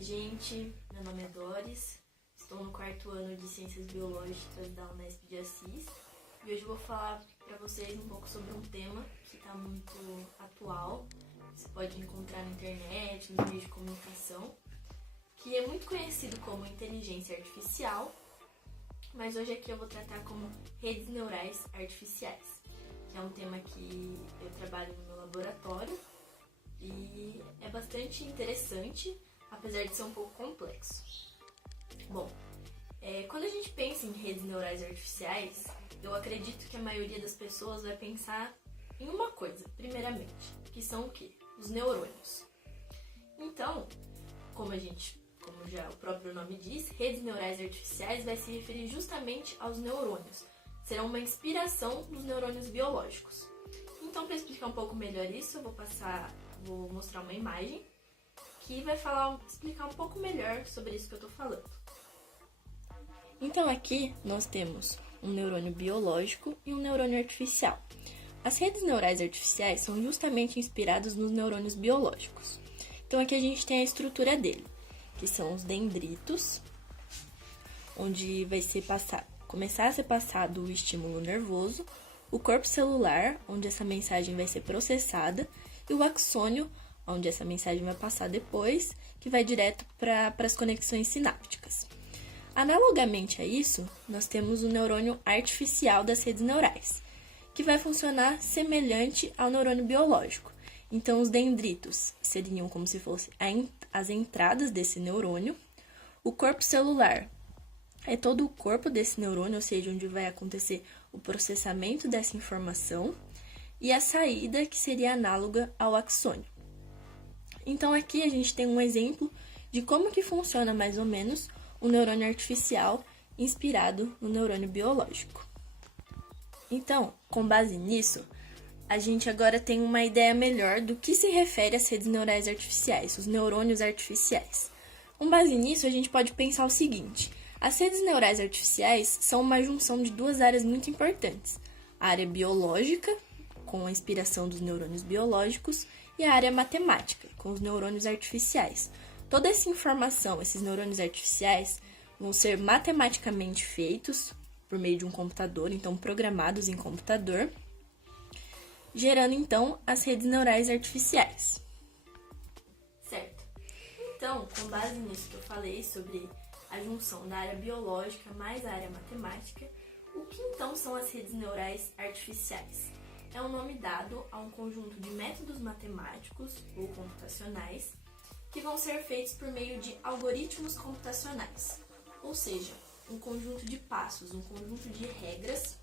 Oi gente, meu nome é Doris, estou no 4º ano de Ciências Biológicas da Unesp de Assis e hoje eu vou falar para vocês um pouco sobre um tema que está muito atual, você pode encontrar na internet, nos meios de comunicação, que é muito conhecido como inteligência artificial, mas hoje aqui eu vou tratar como redes neurais artificiais, que é um tema que eu trabalho no meu laboratório e é bastante interessante, apesar de ser um pouco complexo. Bom, quando a gente pensa em redes neurais artificiais, eu acredito que a maioria das pessoas vai pensar em uma coisa, primeiramente, que são o quê? Os neurônios. Então, como já o próprio nome diz, redes neurais artificiais vai se referir justamente aos neurônios. Serão uma inspiração dos neurônios biológicos. Então, para explicar um pouco melhor isso, eu vou mostrar uma imagem que vai explicar um pouco melhor sobre isso que eu estou falando. Então aqui nós temos um neurônio biológico e um neurônio artificial. As redes neurais artificiais são justamente inspiradas nos neurônios biológicos. Então aqui a gente tem a estrutura dele, que são os dendritos, onde vai começar a ser passado o estímulo nervoso, o corpo celular, onde essa mensagem vai ser processada, e o axônio, onde essa mensagem vai passar depois, que vai direto para as conexões sinápticas. Analogamente a isso, nós temos o neurônio artificial das redes neurais, que vai funcionar semelhante ao neurônio biológico. Então, os dendritos seriam como se fossem as entradas desse neurônio. O corpo celular é todo o corpo desse neurônio, ou seja, onde vai acontecer o processamento dessa informação, e a saída, que seria análoga ao axônio. Então, aqui a gente tem um exemplo de como que funciona mais ou menos o neurônio artificial inspirado no neurônio biológico. Então, com base nisso, a gente agora tem uma ideia melhor do que se refere às redes neurais artificiais, os neurônios artificiais. Com base nisso, a gente pode pensar o seguinte: as redes neurais artificiais são uma junção de duas áreas muito importantes, a área biológica, com a inspiração dos neurônios biológicos, e a área matemática, com os neurônios artificiais. Toda essa informação, esses neurônios artificiais, vão ser matematicamente feitos por meio de um computador, então programados em computador, gerando então as redes neurais artificiais. Certo. Então, com base nisso que eu falei sobre a junção da área biológica mais a área matemática, o que então são as redes neurais artificiais? É um nome dado a um conjunto de métodos matemáticos ou computacionais que vão ser feitos por meio de algoritmos computacionais, ou seja, um conjunto de passos, um conjunto de regras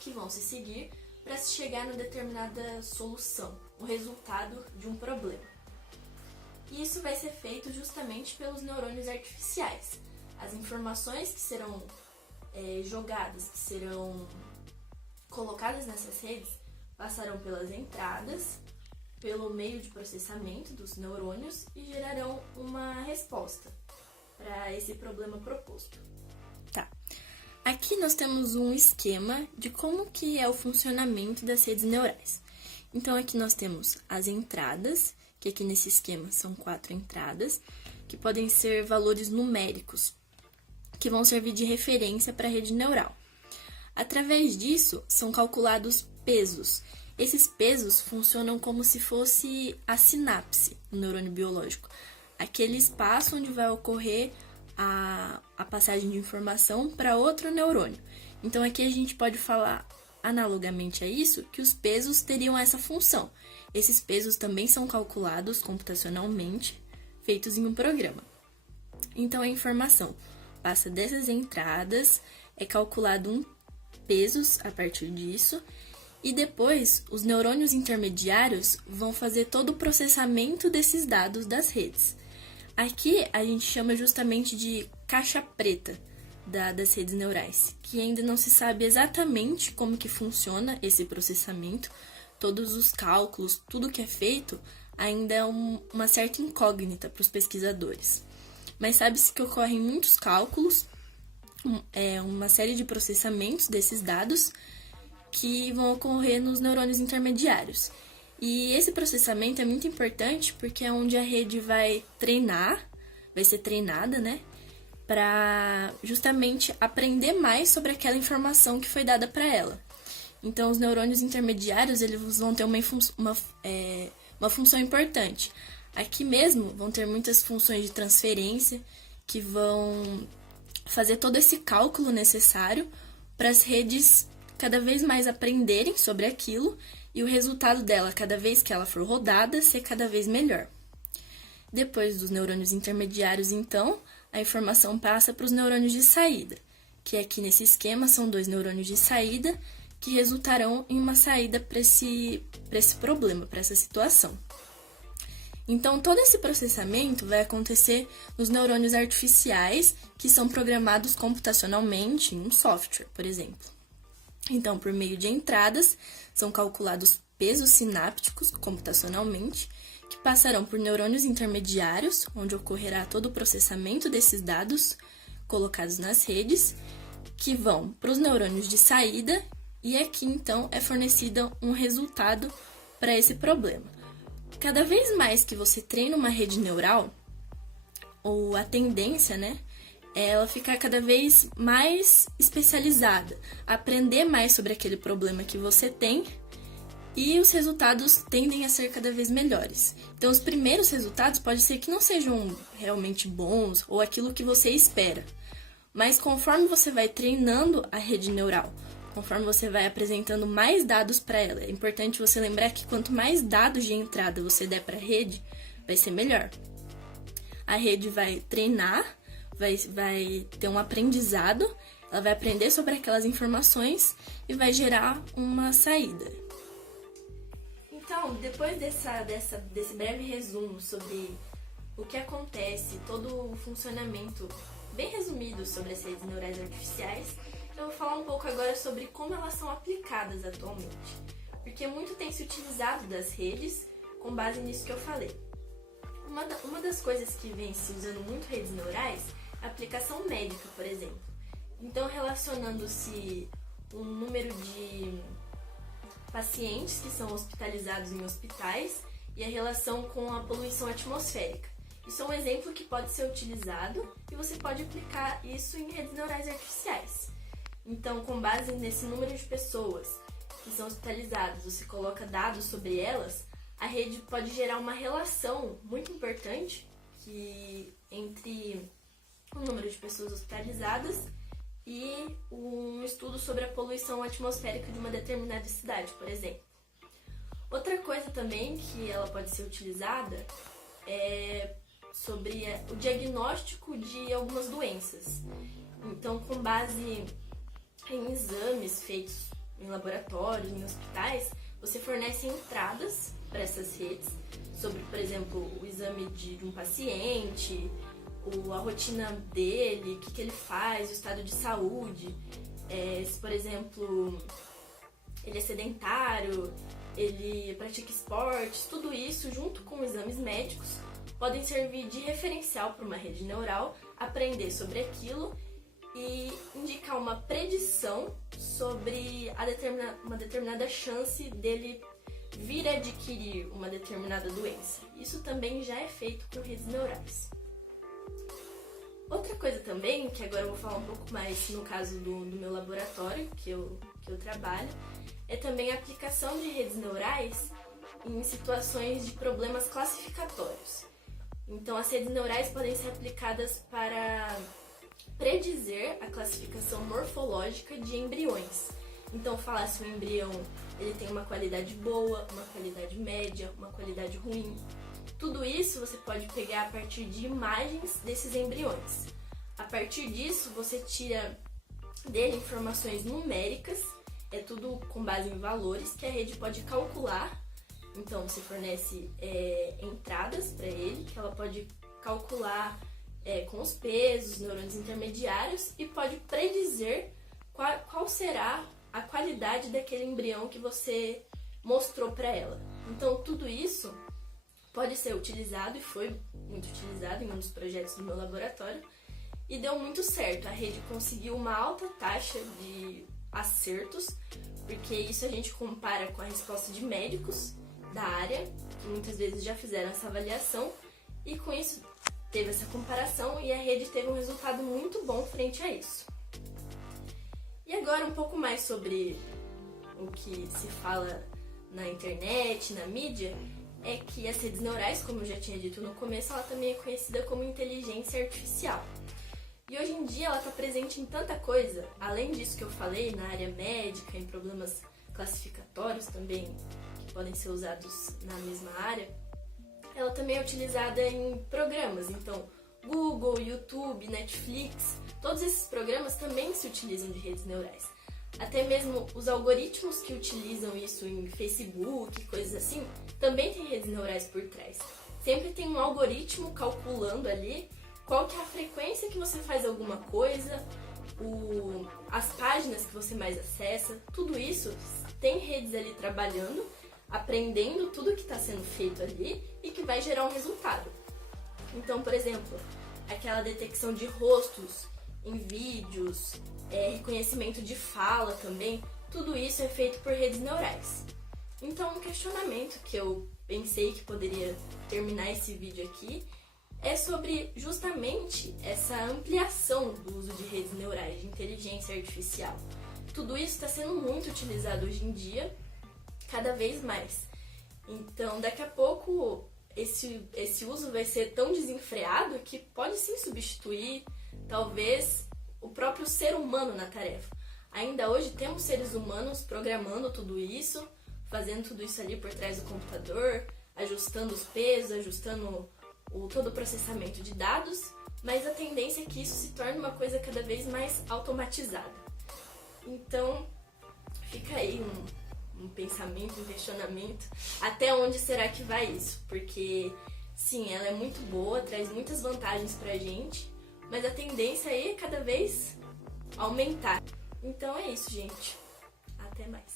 que vão se seguir para se chegar numa determinada solução, o resultado de um problema. E isso vai ser feito justamente pelos neurônios artificiais. As informações que serão jogadas, que serão colocadas nessas redes, passarão pelas entradas, pelo meio de processamento dos neurônios e gerarão uma resposta para esse problema proposto. Tá. Aqui nós temos um esquema de como que é o funcionamento das redes neurais. Então aqui nós temos as entradas, que aqui nesse esquema são 4 entradas, que podem ser valores numéricos, que vão servir de referência para a rede neural. Através disso, são calculados pesos. Esses pesos funcionam como se fosse a sinapse no neurônio biológico, aquele espaço onde vai ocorrer a passagem de informação para outro neurônio. Então, aqui a gente pode falar, analogamente a isso, que os pesos teriam essa função. Esses pesos também são calculados computacionalmente, feitos em um programa. Então, a informação passa dessas entradas, é calculado pesos a partir disso, e depois os neurônios intermediários vão fazer todo o processamento desses dados das redes. Aqui a gente chama justamente de caixa preta das redes neurais, que ainda não se sabe exatamente como que funciona esse processamento, todos os cálculos, tudo que é feito ainda é uma certa incógnita para os pesquisadores. Mas sabe-se que ocorrem muitos cálculos, uma série de processamentos desses dados que vão ocorrer nos neurônios intermediários. E esse processamento é muito importante porque é onde a rede vai treinar vai ser treinada, né? Para justamente aprender mais sobre aquela informação que foi dada para ela. Então, os neurônios intermediários eles vão ter uma função importante. Aqui mesmo vão ter muitas funções de transferência que vão fazer todo esse cálculo necessário para as redes cada vez mais aprenderem sobre aquilo e o resultado dela, cada vez que ela for rodada, ser cada vez melhor. Depois dos neurônios intermediários, então, a informação passa para os neurônios de saída, que aqui nesse esquema são 2 neurônios de saída que resultarão em uma saída para esse problema, para essa situação. Então, todo esse processamento vai acontecer nos neurônios artificiais, que são programados computacionalmente em um software, por exemplo. Então, por meio de entradas, são calculados pesos sinápticos computacionalmente, que passarão por neurônios intermediários, onde ocorrerá todo o processamento desses dados colocados nas redes, que vão para os neurônios de saída, e aqui, então, é fornecido um resultado para esse problema. Cada vez mais que você treina uma rede neural, ou a tendência, né, é ela ficar cada vez mais especializada, aprender mais sobre aquele problema que você tem, e os resultados tendem a ser cada vez melhores. Então, os primeiros resultados pode ser que não sejam realmente bons ou aquilo que você espera, mas conforme você vai treinando a rede neural, conforme você vai apresentando mais dados para ela, é importante você lembrar que quanto mais dados de entrada você der para a rede, vai ser melhor. A rede vai treinar, vai ter um aprendizado, ela vai aprender sobre aquelas informações e vai gerar uma saída. Então, depois desse breve resumo sobre o que acontece, todo o funcionamento bem resumido sobre as redes neurais artificiais, eu vou falar um pouco agora sobre como elas são aplicadas atualmente, porque muito tem se utilizado das redes com base nisso que eu falei. Uma das coisas que vem se usando muito redes neurais é a aplicação médica, por exemplo. Então, relacionando-se o número de pacientes que são hospitalizados em hospitais e a relação com a poluição atmosférica. Isso é um exemplo que pode ser utilizado e você pode aplicar isso em redes neurais artificiais. Então, com base nesse número de pessoas que são hospitalizadas, você coloca dados sobre elas, a rede pode gerar uma relação muito importante entre o número de pessoas hospitalizadas e um estudo sobre a poluição atmosférica de uma determinada cidade, por exemplo. Outra coisa também que ela pode ser utilizada é sobre o diagnóstico de algumas doenças. Então, com base em exames feitos em laboratórios, em hospitais, você fornece entradas para essas redes sobre, por exemplo, o exame de um paciente, a rotina dele, o que ele faz, o estado de saúde, se, por exemplo, ele é sedentário, ele pratica esportes, tudo isso, junto com exames médicos, podem servir de referencial para uma rede neural, aprender sobre aquilo e indicar uma predição sobre uma determinada chance dele vir a adquirir uma determinada doença. Isso também já é feito com redes neurais. Outra coisa também, que agora eu vou falar um pouco mais no caso do meu laboratório, que eu trabalho, é também a aplicação de redes neurais em situações de problemas classificatórios. Então, as redes neurais podem ser aplicadas para predizer a classificação morfológica de embriões. Então, falar se o embrião ele tem uma qualidade boa, uma qualidade média, uma qualidade ruim. Tudo isso você pode pegar a partir de imagens desses embriões. A partir disso, você tira dele informações numéricas, é tudo com base em valores que a rede pode calcular. Então, você fornece entradas para ele, que ela pode calcular com os pesos, neurônios intermediários, e pode predizer qual será a qualidade daquele embrião que você mostrou para ela. Então, tudo isso pode ser utilizado, e foi muito utilizado em um dos projetos do meu laboratório, e deu muito certo. A rede conseguiu uma alta taxa de acertos, porque isso a gente compara com a resposta de médicos da área, que muitas vezes já fizeram essa avaliação, e com isso teve essa comparação e a rede teve um resultado muito bom frente a isso. E agora um pouco mais sobre o que se fala na internet, na mídia, é que as redes neurais, como eu já tinha dito no começo, ela também é conhecida como inteligência artificial. E hoje em dia ela está presente em tanta coisa, além disso que eu falei, na área médica, em problemas classificatórios também, que podem ser usados na mesma área. Ela também é utilizada em programas, então Google, YouTube, Netflix, todos esses programas também se utilizam de redes neurais. Até mesmo os algoritmos que utilizam isso em Facebook, coisas assim, também tem redes neurais por trás. Sempre tem um algoritmo calculando ali qual que é a frequência que você faz alguma coisa, as páginas que você mais acessa, tudo isso tem redes ali trabalhando, aprendendo tudo que está sendo feito ali e que vai gerar um resultado. Então, por exemplo, aquela detecção de rostos em vídeos, reconhecimento de fala também, tudo isso é feito por redes neurais. Então, um questionamento que eu pensei que poderia terminar esse vídeo aqui é sobre justamente essa ampliação do uso de redes neurais, de inteligência artificial. Tudo isso está sendo muito utilizado hoje em dia, cada vez mais. Então, daqui a pouco, esse uso vai ser tão desenfreado que pode sim substituir, talvez, o próprio ser humano na tarefa. Ainda hoje temos seres humanos programando tudo isso, fazendo tudo isso ali por trás do computador, ajustando os pesos, ajustando todo o processamento de dados, mas a tendência é que isso se torne uma coisa cada vez mais automatizada. Então, fica aí um pensamento, um questionamento, até onde será que vai isso? Porque, sim, ela é muito boa, traz muitas vantagens pra gente, mas a tendência aí é cada vez aumentar. Então é isso, gente. Até mais.